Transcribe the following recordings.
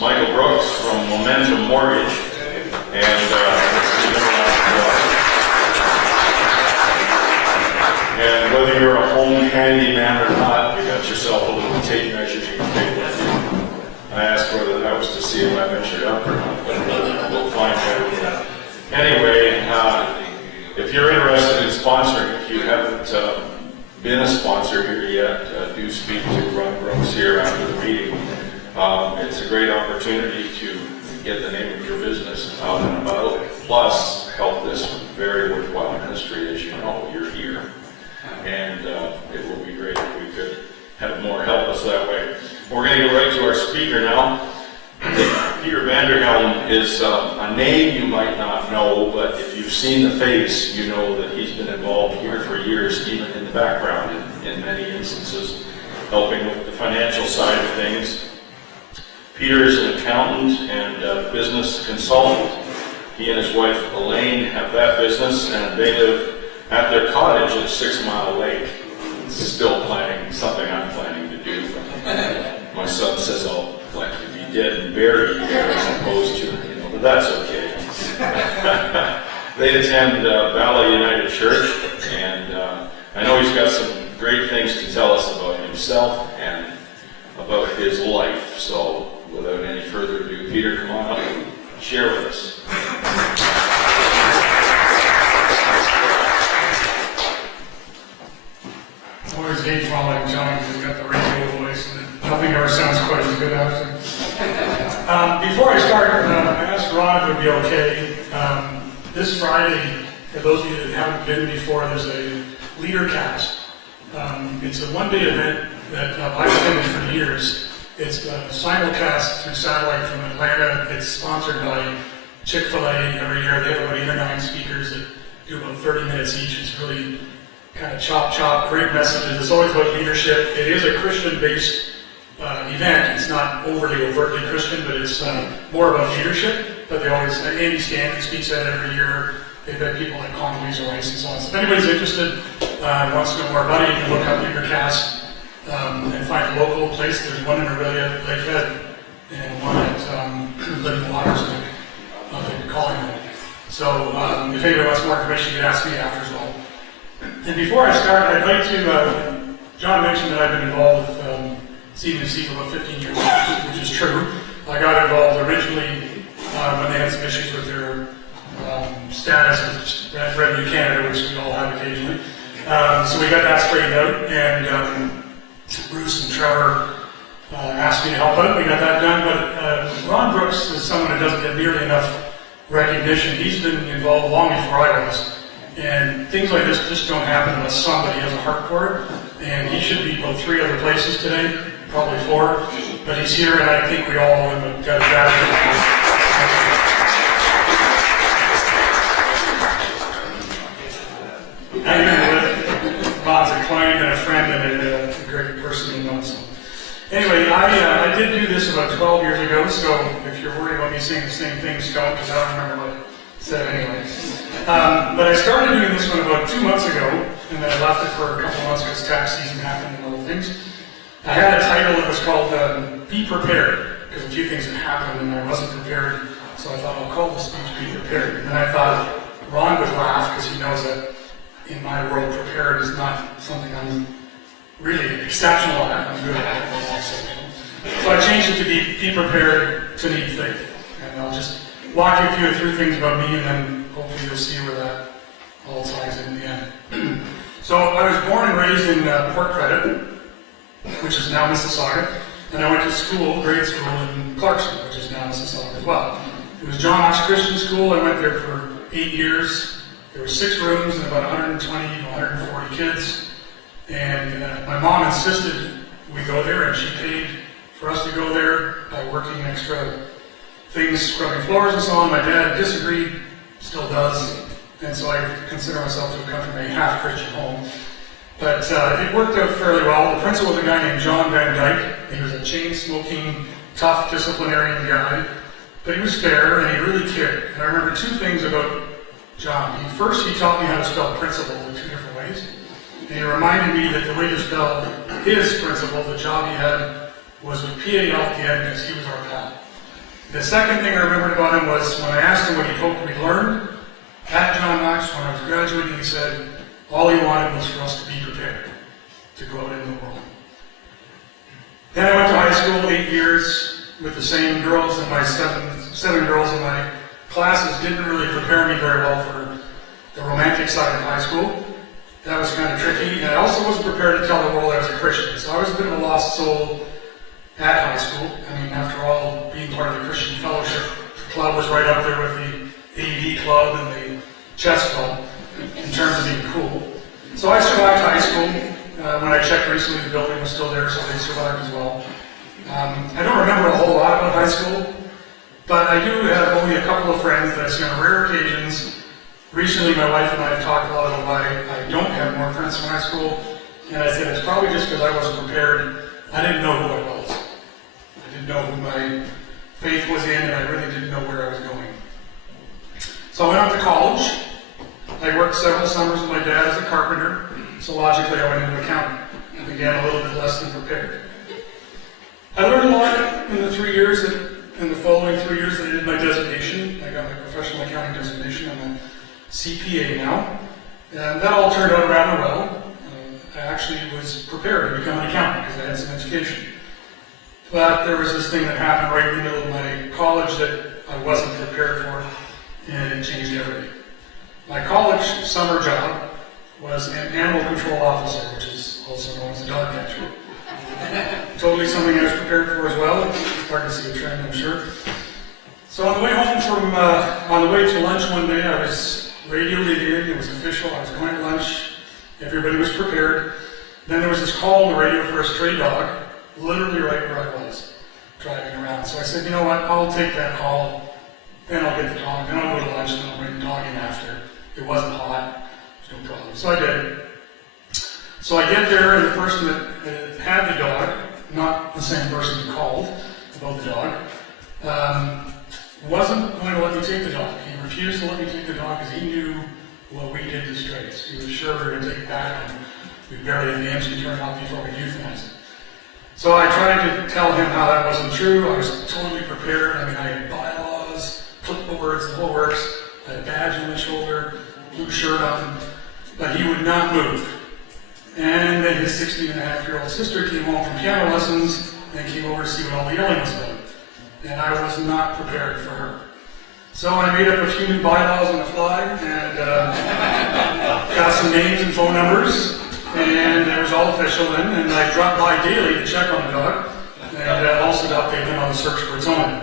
Michael Brooks from Momentum Mortgage. And and whether you're a home handyman or not, you got yourself a little tape measure you can take with you. I asked whether that was to see if I measured up or not, but we'll find out. Anyway, if you're interested in sponsoring, if you haven't been a sponsor here yet, do speak to Ron Brooks here after the meeting. It's a great opportunity to get the name of your business out and about, plus help this very worthwhile ministry. As you know, you're here, and it would be great if we could have more help us that way. We're going to go right to our speaker now. Peter VanderHelm is a name you might not know, but if you've seen the face, you know that he's been involved here for years, even in the background in many instances, helping with the financial side of things. Peter is an accountant and business consultant. He and his wife Elaine have that business, and they live at their cottage at 6 Mile Lake. It's still something I'm planning to do. My son says I'll plan to be dead and buried there as opposed to, but that's okay. They attend Valley United Church, and I know he's got some great things to tell us about himself and about his life. So without any further ado, Peter, come on up and share with us. I always hate following John because he's got the radio voice and nothing ever sounds quite as good after. Before I start, I asked Ron if it would be okay. This Friday, for those of you that haven't been before, there's a leader cast. It's a one-day event that I've attended for years. It's simulcast through satellite from Atlanta. It's sponsored by Chick-fil-A every year. They have about 8 or 9 speakers that do about 30 minutes each. It's really kind of chop, great messages. It's always about leadership. It is a Christian-based event. It's not overly overtly Christian, but it's more about leadership. But they always, Andy Stanley speaks at it every year. They've had people like Condoleezza Rice and so on. So if anybody's interested, wants to know more about it, you can look up LeaderCast and find a local place. There's one in Aurelia, Lakehead, and one at Living Waters, I think, Collingwood. So if anybody wants more information, you can ask me after as well. And before I start, I'd like to, John mentioned that I've been involved with CDC for about 15 years, which is true. I got involved originally when they had some issues with their status with Revenue Canada, which we all have occasionally. So we got that straightened out, and Bruce and Trevor asked me to help out. We got that done, but Ron Brooks is someone who doesn't get nearly enough recognition. He's been involved long before I was. And things like this just don't happen unless somebody has a heart for it. And he should be about 3 other places today, probably 4. But he's here, and I think we all have got a gratitude. Ron's a client and a friend and a great person to know. So. Anyway, I did do this about 12 years ago, so if you're worried about me saying the same things, don't, because I don't remember what I said anyway. But I started doing this one about 2 months ago, and then I left it for a couple months because tax season happened and other things. I had a title that was called Be Prepared, because a few things had happened and I wasn't prepared, so I thought I'll call this speech Be Prepared. And then I thought Ron would laugh because he knows that in my world, prepared is not something I'm really exceptional at. I'm good at it. So I changed it to Be Prepared to Need Faith. And I'll just walk you through things about me, and then hopefully you'll see where that all ties in the end. So I was born and raised in Port Credit, which is now Mississauga, and I went to school, grade school, in Clarkson, which is now Mississauga as well. It was John Knox Christian School. I went there for 8 years. There were 6 rooms and about 120 to 140 kids. And my mom insisted we go there, and she paid for us to go there by working extra things, scrubbing floors and so on. My dad disagreed, still does, and so I consider myself to have come from a half-Christian home. But it worked out fairly well. The principal was a guy named John Van Dyke. He was a chain-smoking, tough disciplinarian guy, but he was fair and he really cared. And I remember 2 things about John. First, he taught me how to spell principal in 2 different ways. And he reminded me that the way to spell his principal, the job he had, was with P-A-L at the end because he was our pal. The second thing I remembered about him was when I asked him what he hoped we learned at John Knox when I was graduating, he said all he wanted was for us to be prepared to go out into the world. Then I went to high school 8 years with the same girls, and my seven girls in my classes didn't really prepare me very well for the romantic side of high school. That was kind of tricky, and I also wasn't prepared to tell the world I was a Christian. So I was a bit of a lost soul at high school. I mean, after all, being part of the Christian Fellowship Club was right up there with the AED Club and the Chess Club in terms of being cool. So I survived high school. When I checked recently, the building was still there, so they survived as well. I don't remember a whole lot about high school, but I do have only a couple of friends that I see on rare occasions. Recently, my wife and I have talked a lot about why I don't have more friends from high school, and I said it's probably just because I wasn't prepared. I didn't know who I was. I didn't know who my faith was in, and I really didn't know where I was going. So I went off to college. I worked several summers with my dad as a carpenter, so logically I went into accounting. And again, a little bit less than prepared. I learned a lot in the following 3 years that I did my designation. I got my professional accounting designation. I'm a CPA now. And that all turned out rather well. I actually was prepared to become an accountant because I had some education. But there was this thing that happened right in the middle of my college that I wasn't prepared for, and it changed everything. My college summer job was an animal control officer, which is also known as a dog catcher. Totally something I was prepared for as well. It's hard to see a trend, I'm sure. So on the way home on the way to lunch one day, I was radioed in. It was official. I was going to lunch. Everybody was prepared. Then there was this call on the radio for a stray dog, literally right where I was, driving around. So I said, you know what, I'll take that call. Then I'll get the dog. Then I'll go to lunch and I'll bring the dog in after. It wasn't hot. No problem. So I did. So I get there, and the person that had the dog, not the same person who called about the dog, wasn't going to let me take the dog. He refused to let me take the dog because he knew what we did to strays. He was sure we were going to take it back, and we barely had the engine turned off before we euthanized it. So I tried to tell him how that wasn't true. I was totally prepared. I mean, I had bylaws, clipboards, the whole works. I had a badge on my shoulder, blue shirt on. But he would not move. And then his 16-and-a-half-year-old sister came home from piano lessons and came over to see what all the yelling was about. And I was not prepared for her. So I made up a few new bylaws on the fly and got some names and phone numbers, and it was all official then. And I dropped by daily to check on the dog, and also to update him on the search for its owner.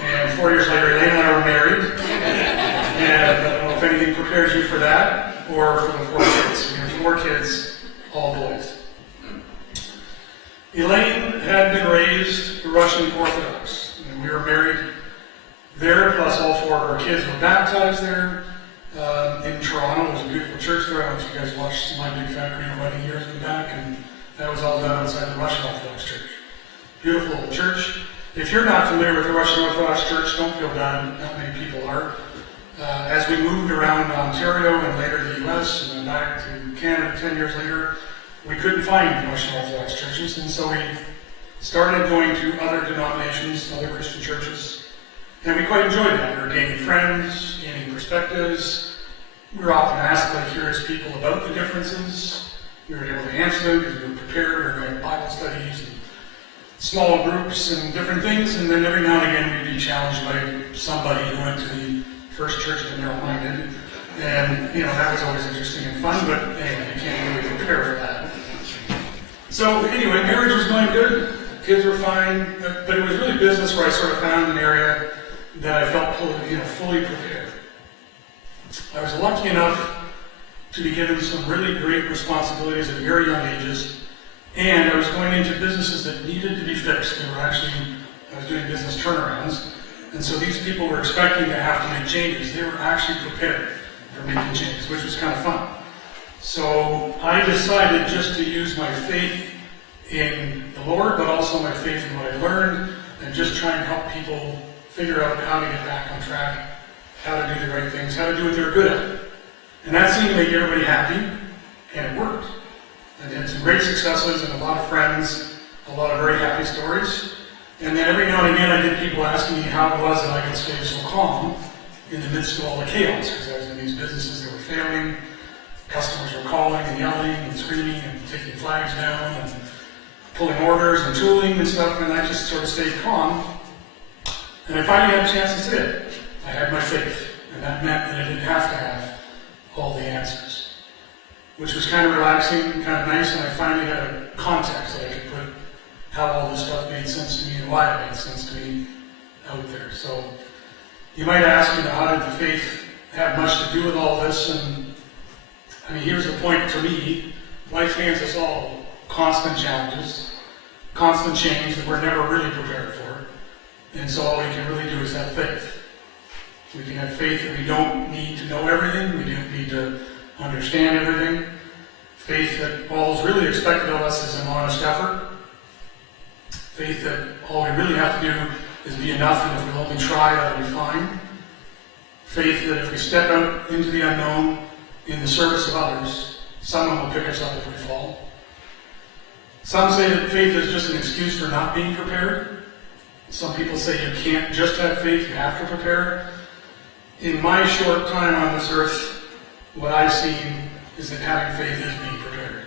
And 4 years later, Elaine and I were married. And I don't know if anything prepares you for that or for the 4 kids. We have 4 kids, all boys. Elaine had been raised Russian Orthodox, and we were married there, plus all 4 of our kids were baptized there in Toronto. It was a beautiful church there. I don't know if you guys watched My Big Fat Green Wedding years back, and that was all done outside the Russian Orthodox Church. Beautiful little church. If you're not familiar with the Russian Orthodox Church, don't feel bad. Not many people are. As we moved around Ontario and later the U.S. and then back to Canada 10 years later, we couldn't find Russian Orthodox churches, and so we started going to other denominations, other Christian churches, and we quite enjoyed that. We were gaining friends, gaining perspectives. We were often asked by curious people about the differences. We were able to answer them because we were prepared. We were going to Bible studies and small groups and different things, and then every now and again we'd be challenged by somebody who went to the first church that narrow-minded, and that was always interesting and fun, but anyway, you can't really prepare for that. So anyway, marriage was going good, kids were fine, but it was really business where I sort of found an area that I felt fully prepared. I was lucky enough to be given some really great responsibilities at very young ages, and I was going into businesses that needed to be fixed. I was doing business turnarounds, and so these people were expecting to have to make changes. They were actually prepared for making changes, which was kind of fun. So I decided just to use my faith in the Lord, but also my faith in what I learned, and just try and help people figure out how to get back on track, how to do the right things, how to do what they're good at. And that seemed to make everybody happy, and it worked. I had some great successes and a lot of friends, a lot of very happy stories. And then every now and again I get people asking me how it was that I could stay so calm in the midst of all the chaos, because I was in these businesses that were failing, customers were calling and yelling and screaming and taking flags down and pulling orders and tooling and stuff, and I just sort of stayed calm. And I finally had a chance to say it. I had my faith, and that meant that I didn't have to have all the answers, which was kind of relaxing, kind of nice, and I finally had a context that I could put how all this stuff made sense to me and why it made sense to me out there. So you might ask, how did the faith have much to do with all this? And I mean, here's the point for me. Life hands us all constant challenges, constant change that we're never really prepared for. And so all we can really do is have faith. We can have faith that we don't need to know everything, we don't need to understand everything. Faith that all is really expected of us is an honest effort. Faith that all we really have to do is be enough, and if we'll only try, that'll be fine. Faith that if we step out into the unknown in the service of others, someone will pick us up if we fall. Some say that faith is just an excuse for not being prepared. Some people say you can't just have faith, you have to prepare. In my short time on this earth, what I've seen is that having faith is being prepared.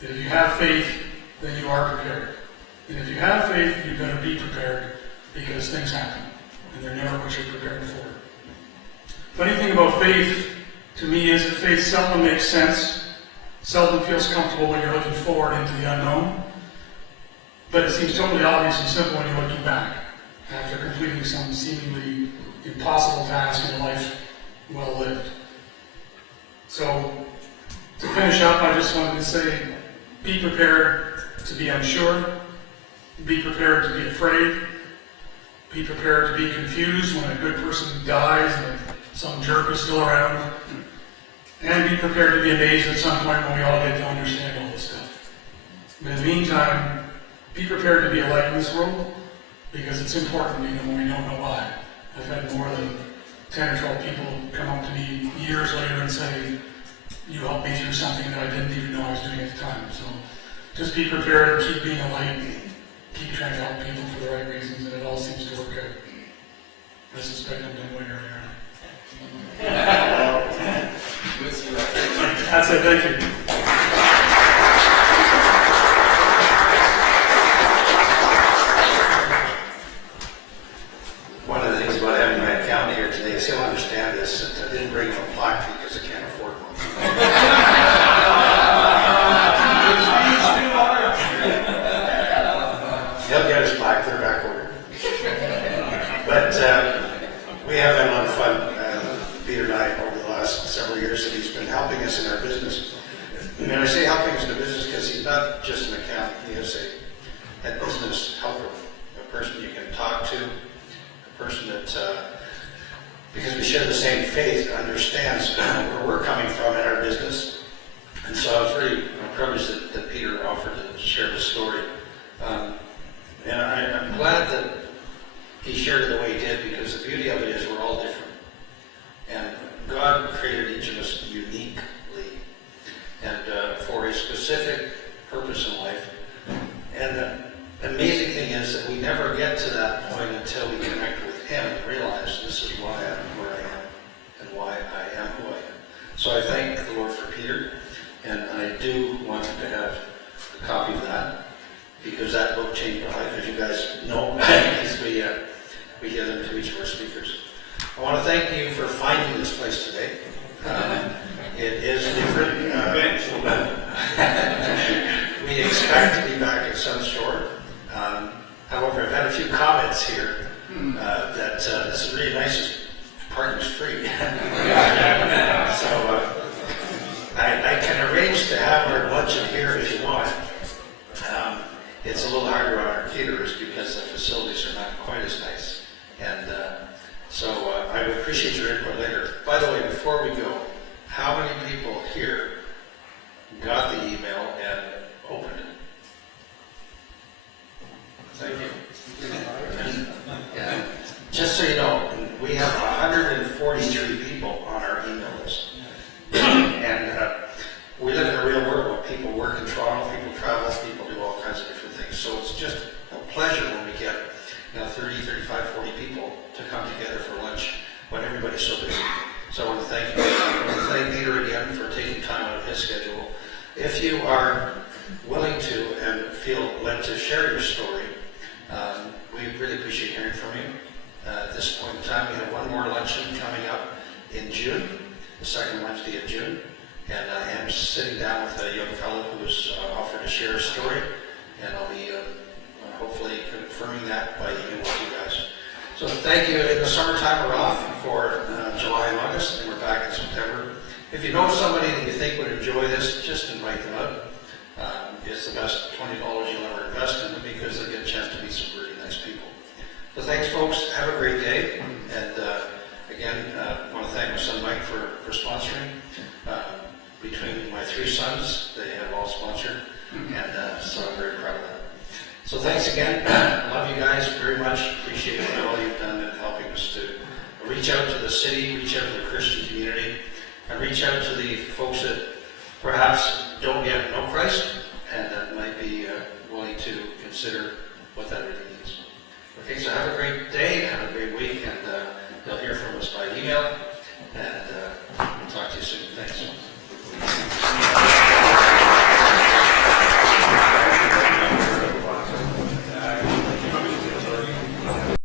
That if you have faith, then you are prepared. And if you have faith, you're going to be prepared, because things happen, and they're never what you're prepared for. Funny thing about faith, to me, is that faith seldom makes sense, seldom feels comfortable when you're looking forward into the unknown, but it seems totally obvious and simple when you're looking back, after completing some seemingly impossible task in a life well lived. So, to finish up, I just wanted to say, be prepared to be unsure, be prepared to be afraid, be prepared to be confused when a good person dies and some jerk is still around, and be prepared to be amazed at some point when we all get to understand all this stuff. But in the meantime, be prepared to be a light in this world, because it's important even when we don't know why. I've had more than 10 or 12 people come up to me years later and say, you helped me through something that I didn't even know I was doing at the time. So just be prepared, keep being a light, keep trying to help people for the right reasons, and it all seems to work out. I suspect I'm done way earlier. That's it, thank you. One of the things about having my accountant here today is he'll understand this. I didn't bring him a plaque because I can't afford one. He'll get his plaque, they're back ordered. But we have had a lot of fun, Peter and I, over the last several years that he's been helping us in our business. And I say helping us in the business because he's not just an accountant, he is a business helper, a person you can talk to, a person that, because we share the same faith, understands where we're coming from in our business. And so I was very privileged that Peter offered to share his story. And I'm glad that he shared it the way he did, because the beauty of it is we're all different. And God created each of us uniquely and for a specific purpose in life. And the amazing thing is that we never get to that point until we connect with Him and realize this is why I'm where I am and why I am who I am. So I thank the Lord for Peter, and I do want him to have a copy of that, because that book changed my life, as you guys know, because we give them to each of our speakers. I want to thank you for finding this place today. It is different. We expect to be back at some shore. However, I've had a few comments here that this is really nice. Parking's free. So I can arrange to have our luncheon here if you want. It's a little harder on our caterers because the facilities are not quite as nice. And so I would appreciate your input later. By the way, before we go, how many people here got the email and opened it? Thank you. Yeah. Just so you know, we have 143 people on our email list. And we live in a real world where people work in Toronto, people travel, people do all kinds of different things. So it's just a pleasure when we get 30, 35, 40 people to come together for lunch when everybody's so busy. So I want to thank you. I want to thank Peter again for taking time out of his schedule. If you are willing to and feel led to share your story, we really appreciate hearing from you. At this point in time, we have one more luncheon coming up in June, the second Wednesday of June. And I am sitting down with a young fellow who has offered to share a story, and I'll be hopefully confirming that by email with you guys. So thank you. In the summertime, we're off for July and August, and we're back in September. If you know somebody that you think would enjoy this, just invite them out. It's the best $20 you'll ever invest in them because they'll get a chance to meet some really nice people. So thanks, folks. Have a great day. And again, I want to thank my son Mike for sponsoring. Between my 3 sons, they have all sponsored, and so I'm very proud of that. So thanks again. Love you guys very much. Appreciate all you've done in helping us to reach out to the city, reach out to the Christian community, and reach out to the folks that perhaps don't yet know Christ and that might be willing to consider what that really means. Okay, so have a great day, have a great week, and they'll hear from us by email.